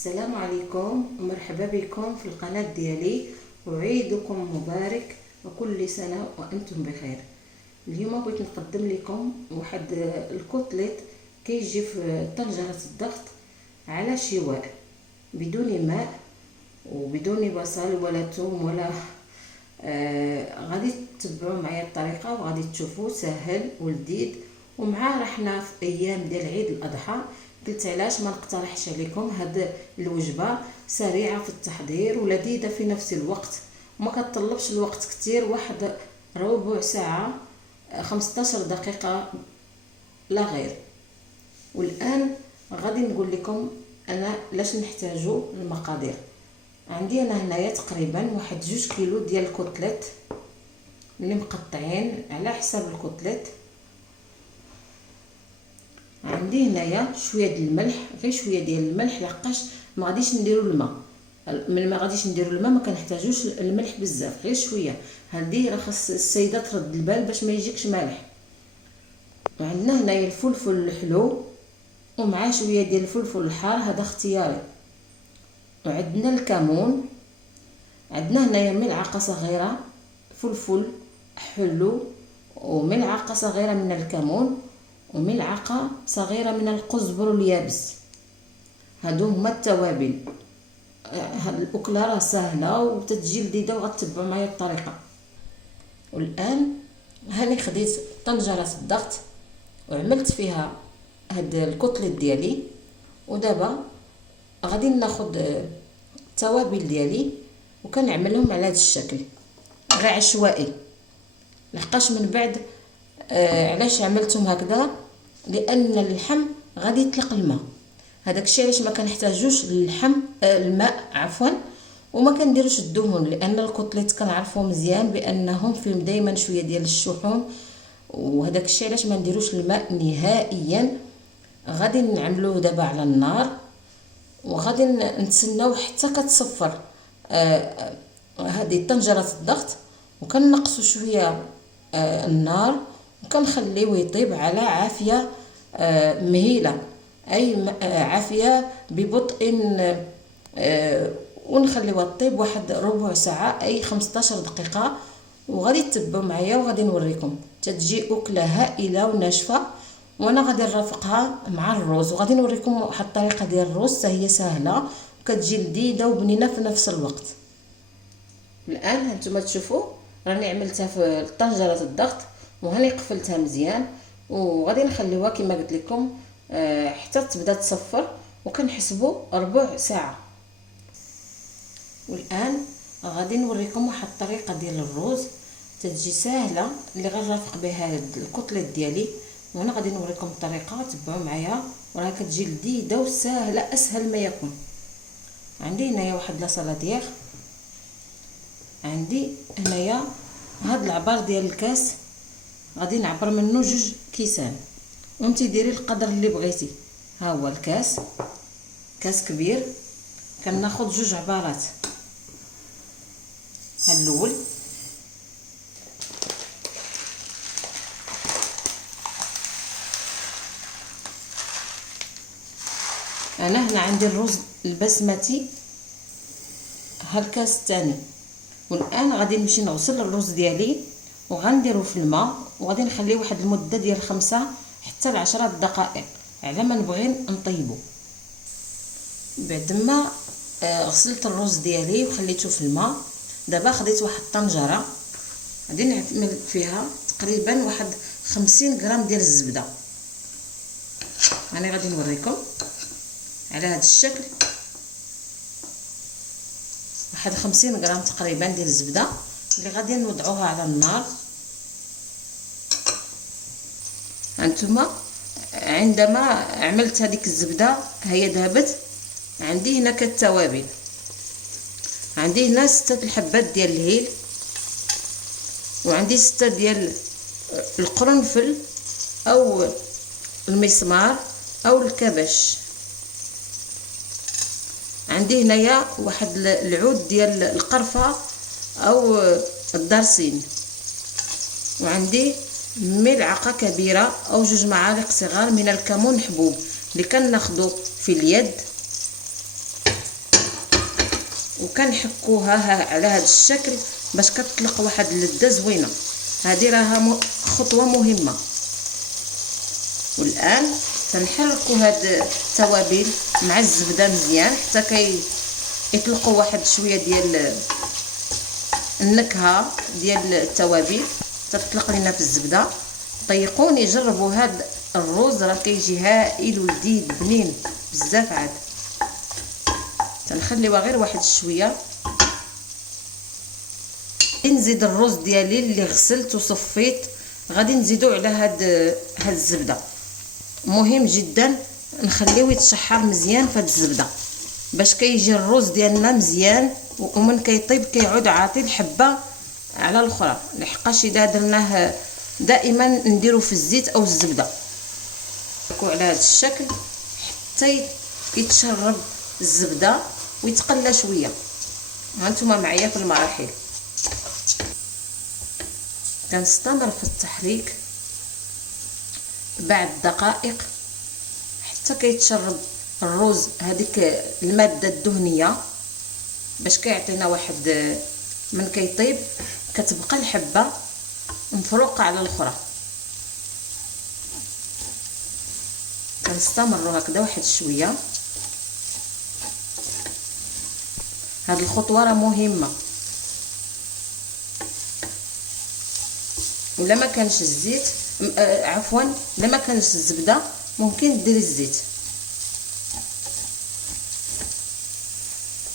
السلام عليكم ومرحبا بكم في القناة ديالي، وعيدكم مبارك وكل سنة وأنتم بخير. اليوم بغيت نقدم لكم واحد الكوتليت كيجي في طنجرة الضغط على شواء بدون ماء وبدون بصل ولا ثوم ولا غادي تتبعوا معايا الطريقة وغادي تشوفوا سهل ولذيذ. ومع رحنا في ايام ديال عيد الاضحى قلت علاش ما نقترحش عليكم هاد الوجبه سريعه في التحضير ولذيذه في نفس الوقت وما كتطلبش الوقت كتير، واحد ربع ساعه 15 دقيقه لا غير. والان غادي نقول لكم انا لاش نحتاجو المقادير. عندي انا هنايا تقريبا واحد 2 كيلو ديال الكوتليت اللي مقطعين على حساب الكوتليت. عندي هنايا شويه ديال الملح، غير شويه ديال الملح لحقاش ما غاديش نديروا الماء. من ما غاديش نديروا الماء ما كنحتاجوش الملح بزاف، غير شويه. هذه راه خاص السيده ترد البال باش ما يجيكش مالح. وعندنا هنايا الفلفل الحلو ومعاه شويه ديال الفلفل الحار، هذا اختياري. وعندنا الكمون، عندنا هنايا ملعقه صغيره فلفل حلو وملعقه صغيره من الكمون وملعقه صغيره من القزبر اليابس. هادو هما التوابل. هاد الاكله راه سهله وتتجي لذيذه وغتتبعوا معايا الطريقه. والان هاني خديت طنجره الضغط وعملت فيها هاد الكتلت ديالي، ودابا غادي ناخذ التوابل ديالي وكنعملهم على هذا الشكل غير عشوائي. لحقاش من بعد علاش عملتهم هكذا، لان اللحم غادي يطلق الماء. هذاك الشيء علاش ما كنحتاجوش الماء عفوا، وما كنديروش الدهون، لان الكوتليت كنعرفوا مزيان بانهم فيهم دائما شويه ديال الشحوم، وهذاك الشيء علاش ما نديروش الماء نهائيا. غادي نعملوه دابا على النار وغادي نتسناو حتى كتصفر هذه طنجره الضغط، وكنقصوا شويه النار وكنخليوه يطيب على عافيه مهيله، اي عافيه ببطء، ونخليوها تطيب واحد ربع ساعه اي 15 دقيقه. وغادي تتبعوا معايا وغادي نوريكم تتجي اكله هائله وناشفه. وانا غادي نرافقها مع الروز وغادي نوريكم واحد الطريقه ديال الروز هي سهله وكتجي لذيذه وبنينه في نفس الوقت. الان هانتوما تشوفوا راني عملتها في طنجره الضغط وهاني قفلتها مزيان، وغادي نخليوها كما قلت لكم حتى تبدا تصفر وكنحسبوا ربع ساعه. والان غادي نوريكم واحد الطريقه ديال الروز تتجي سهله اللي غنرافق بها هاد الكتلت ديالي. وانا غادي نوريكم الطريقه، تبعوا معايا وراه كتجي لذيذه وسهله اسهل ما يكون. عندي هنايا واحد لاصالادير، عندي هنايا هاد العبار ديال الكاس غادي نعبر منه 2 كيسان، وانتي ديري القدر اللي بغيتي. ها هو الكاس، كاس كبير كناخذ 2 عبارات. هاد الاول انا هنا عندي الرز البسمتي، هالكاس الثاني. والان غادي نمشي نغسل الرز ديالي وغنديرو في الماء وغادي نخليه واحد المده ديال 5 حتى 10 دقائق على ما نبغي نطيبو. بعد ما غسلت الرز ديالي وخليته في الماء، دابا خديت واحد الطنجره غادي نعمل فيها تقريبا واحد 50 غرام ديال الزبده. انا غادي نوريكم على هذا الشكل، واحد 50 غرام تقريبا ديال الزبده اللي غادي نوضعوها على النار. هانتوما عندما عملت هذيك الزبده هي ذهبت. عندي هنا كالتوابل، عندي هنا 6 الحبات ديال الهيل، وعندي 6 ديال القرنفل او المسمار او الكبش. عندي هنايا واحد العود ديال القرفه او الدارسين، وعندي ملعقه كبيره او 2 معالق صغار من الكمون حبوب اللي كناخذو في اليد وكنحكوها على هذا الشكل باش كتطلق واحد اللذه زوينه. هذه راها خطوه مهمه. والان تنحركوا هاد التوابل مع الزبده مزيان حتى يطلقوا واحد شويه ديال النكهه ديال التوابل، تطلق لنا في الزبده. طيقوني جربوا هاد الرز راه كيجي هائل ولذيذ بنين بزاف. عاد تنخليوها غير واحد شويه. نزيد الرز ديالي اللي غسلت وصفيت، غادي نزيدو على هاد الزبده. مهم جدا نخليوه يتشحر مزيان في هاد الزبده باش كيجي الرز ديالنا مزيان، ومن كيطيب كيعود عاطي الحبه على الاخرى. لحقاش اذا درناه دائما نديرو في الزيت او الزبده على هذا الشكل حتى يتشرب الزبده ويتقلى شويه. هانتوما معايا في المراحل. كنستمر في التحريك بعد دقائق حتى كيتشرب الرز هذيك الماده الدهنيه باش كيعطينا واحد من كيطيب كتبقى الحبه مفروقه على الاخرى. كنستمروا هكذا واحد شويه. هذه الخطوه راه مهمه. ولا ما كانش الزيت عفوا لا ما كانش الزبده ممكن ديري الزيت.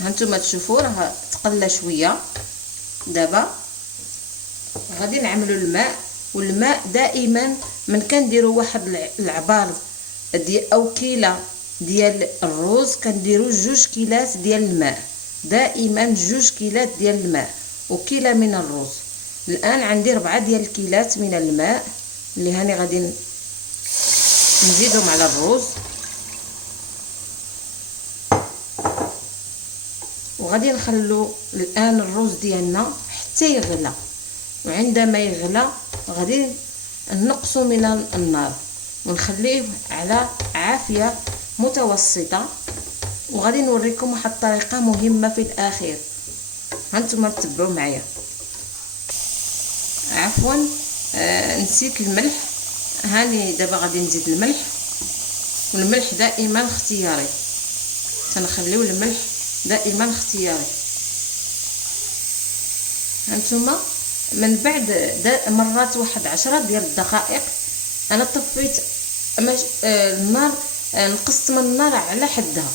هانتوما تشوفوا راه تقلى شويه. دابا غادي نعملوا الماء. والماء دائما من كنديروا واحد العبار ديال او كيله ديال الرز كنديروا 2 كيلات ديال الماء. دائما 2 كيلات ديال الماء وكيله من الرز. الان عندي 4 ديال الكيلات من الماء اللي هاني غادي نزيدهم على الرز. وغادي نخلو الان الرز ديالنا حتى يغلى. وعندما يغلى غادي نقصوا من النار ونخليه على عافيه متوسطه. وغادي نوريكم واحد الطريقه مهمه في الاخير. هانتوما تتبعوا معايا. عفوا نسيت الملح. هاني دابا غادي نزيد الملح. والملح دائما اختياري، تنخليو الملح دائما اختياري. هانتوما من بعد مرات واحد 10 ديال الدقائق انا طفيت النار، نقصت من النار على حدها.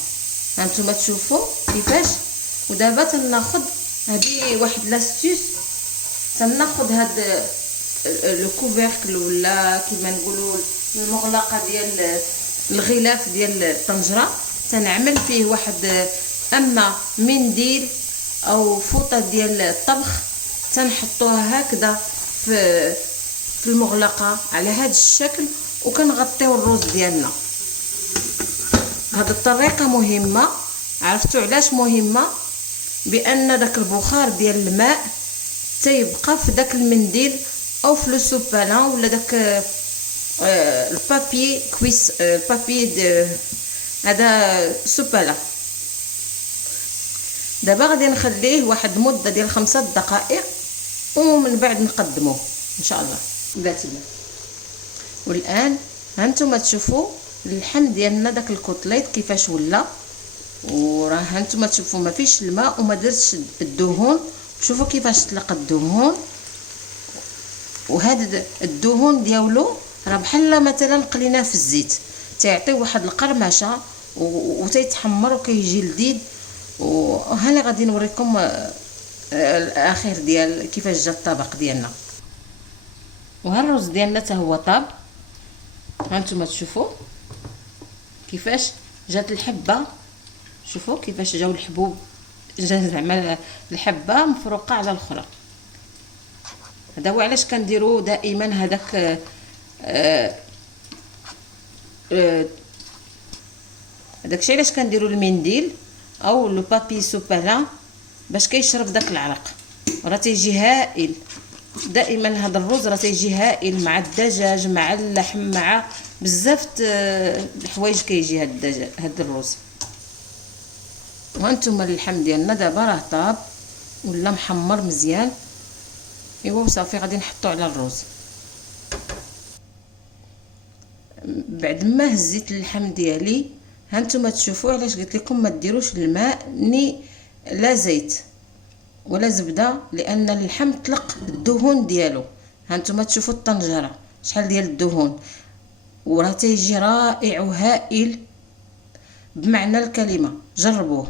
هانتوما تشوفوا كيفاش. ودابا تناخذ هذه واحد لاستيس، تناخذ هاد لو كوفيركل ولا كيما نقولوا المغلقه ديال الغلاف ديال الطنجره، تنعمل فيه واحد اما منديل او فوطه ديال الطبخ، تنحطوها هكذا في المغلقه على هذا الشكل وكنغطيو الرز ديالنا. هذه الطريقه مهمه. عرفتوا علاش مهمه؟ بان داك البخار ديال الماء تيبقى في داك المنديل او في لو سوبالان ولا داك البابي كويس، البابي هذا سوبالا. دابا غادي نخليه واحد مده ديال 5 دقائق ومن بعد نقدموه ان شاء الله. باتنا. والان هانتوما تشوفوا اللحم ديالنا داك الكوتليت كيفاش ولا. وراه هانتوما تشوفوا ما فيش الماء وما درتش الدهون. شوفوا كيفاش طلق الدهون. وهذا الدهون ديالو راه بحال مثلا قليناه في الزيت، تيعطي واحد القرمشه وتيتحمر وكيجي لذيذ. وهنا غادي نوريكم الاخير ديال كيفاش جا الطبق ديالنا. وها الرز ديالنا حتى هو طاب. هانتوما تشوفوا كيفاش جات الحبه. شوفوا كيفاش جاو الحبوب، جا زعما الحبه مفروقه على الاخرى. هذا هو علاش كنديروا دائما هذاك داكشي علاش كنديروا المنديل او لو بابي سوبالا باش كيشرب داك العرق. راه تيجي هائل. دائما هذا الرز راه تيجي هائل مع الدجاج مع اللحم مع بزاف الحوايج كيجي هذا الدجاج هذا الرز. وهانتوما اللحم ديالنا دابا راه طاب ولا محمر مزيان. ايوا وصافي غادي نحطو على الروز. بعد ما هزيت اللحم ديالي هانتوما تشوفوا علاش قلت لكم ما ديروش الماء ني لا زيت ولا زبده، لان اللحم طلق الدهون ديالو. هانتوما تشوفوا الطنجره شحال ديال الدهون، وراه تيجي رائع وهائل بمعنى الكلمه. جربوه.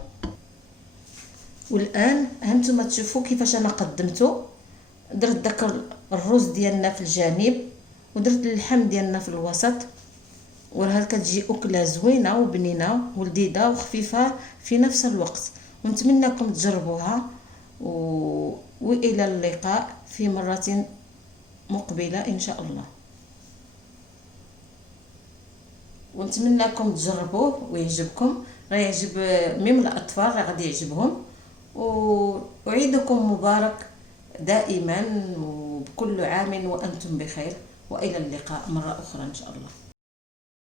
والان هانتوما تشوفوا كيفاش انا قدمته. درت داك الرز ديالنا في الجانب ودرت اللحم ديالنا في الوسط، وراه كتجي اكله زوينه وبنينه ولذيذه وخفيفه في نفس الوقت. ونتمنىكم تجربوها والى اللقاء في مرة مقبلة ان شاء الله. ونتمنىكم تجربوه ويعجبكم، غيعجب ميم الاطفال راه غادي يعجبهم. وعيدكم مبارك دائما وبكل عام وانتم بخير، والى اللقاء مرة اخرى ان شاء الله.